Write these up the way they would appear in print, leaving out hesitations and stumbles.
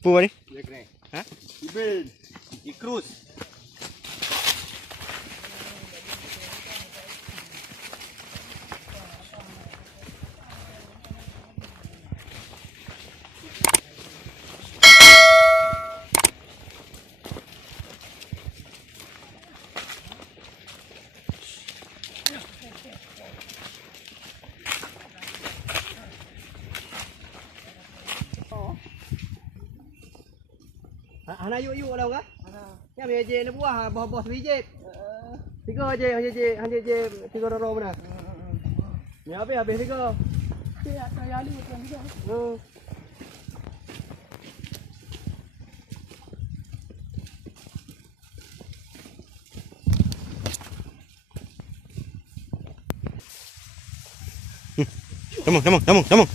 Pu ni? Ha? Ibin. Ikrus. Ana yuk đâu á? Cái mẹ je nó buah bos biji. Tiga je tiga roro mana? Ni habis tiga. Saya ada macam ni. Damang.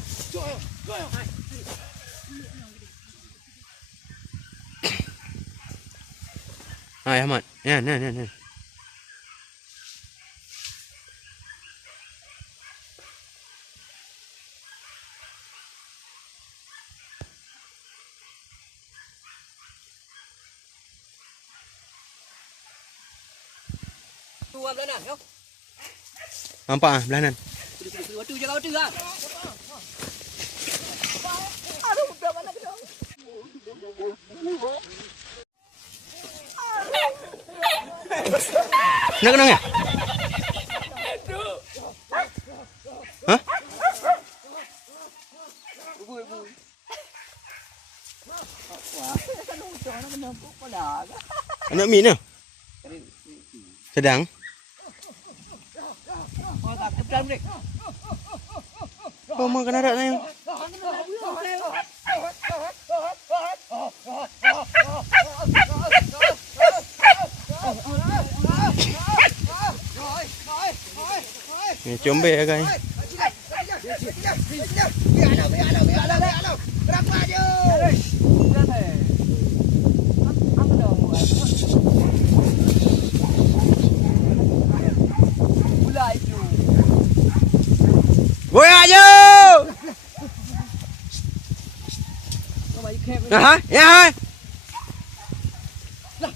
Hai Ahmad. Ya. Tu belanan, yo. Nampak ah belahan. Tu jaga tu ah. Nak kenang ya? Hah? Anak min ah. Sedang. Kau makan arak sayang. Ni combe ya guys. Berapa je? Goyak je. Hah? Ya. Lah.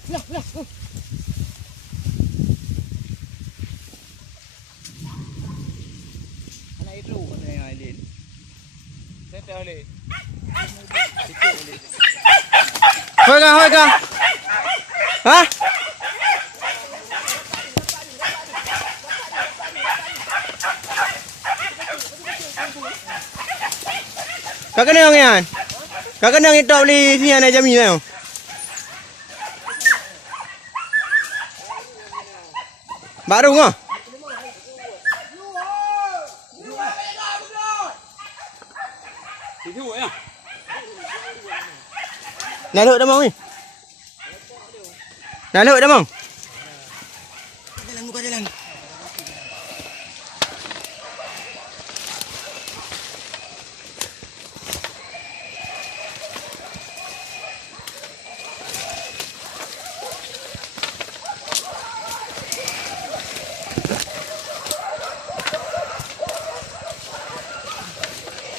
Anak itu yang Ailin. Saya tahu Ailin. Hoi ka. Hah? Kau kenang yan? Kau kenang itu beli sini anak jami tu. Baru ngah? Naluk dah mau ni? Naluk dah mau? Jalan buka jalan.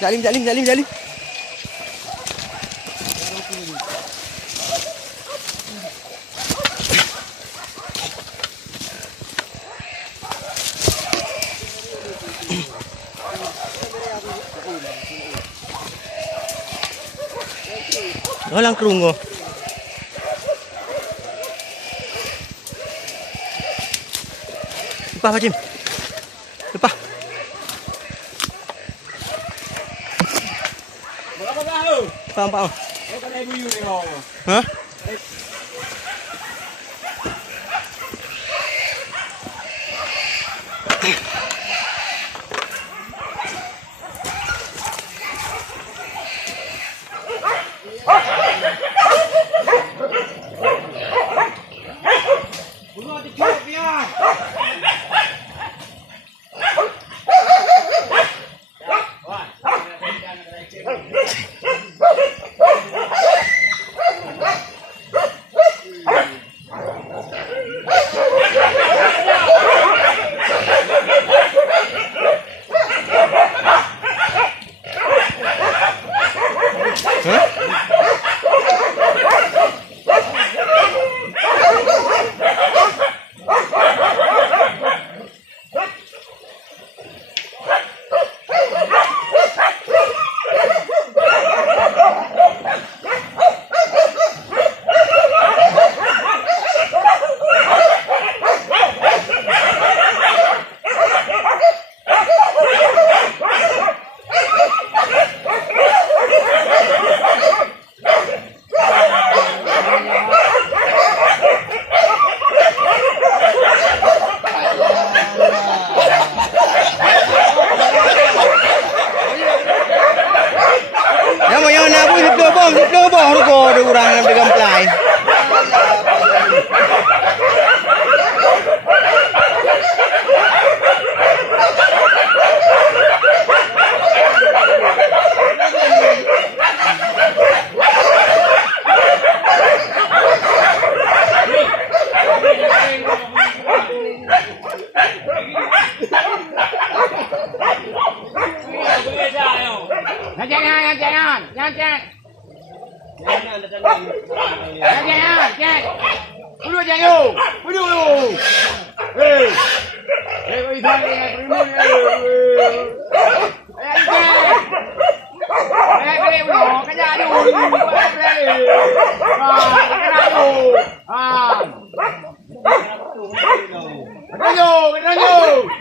Jalim. Walang kerungu. Lepas Fajim. Lepas. Berapa kau? Pam. Kau kan ibu you ni kau. Hah? Jack. Jangan ada tanda. Jack. Duduk Jack yo. Duduk yo. Hei. Hei, kau ikan ni primun ni. Hei, Jack. Hei, kau ni bro, kerja dulu. Kerja dulu. Kerja yo.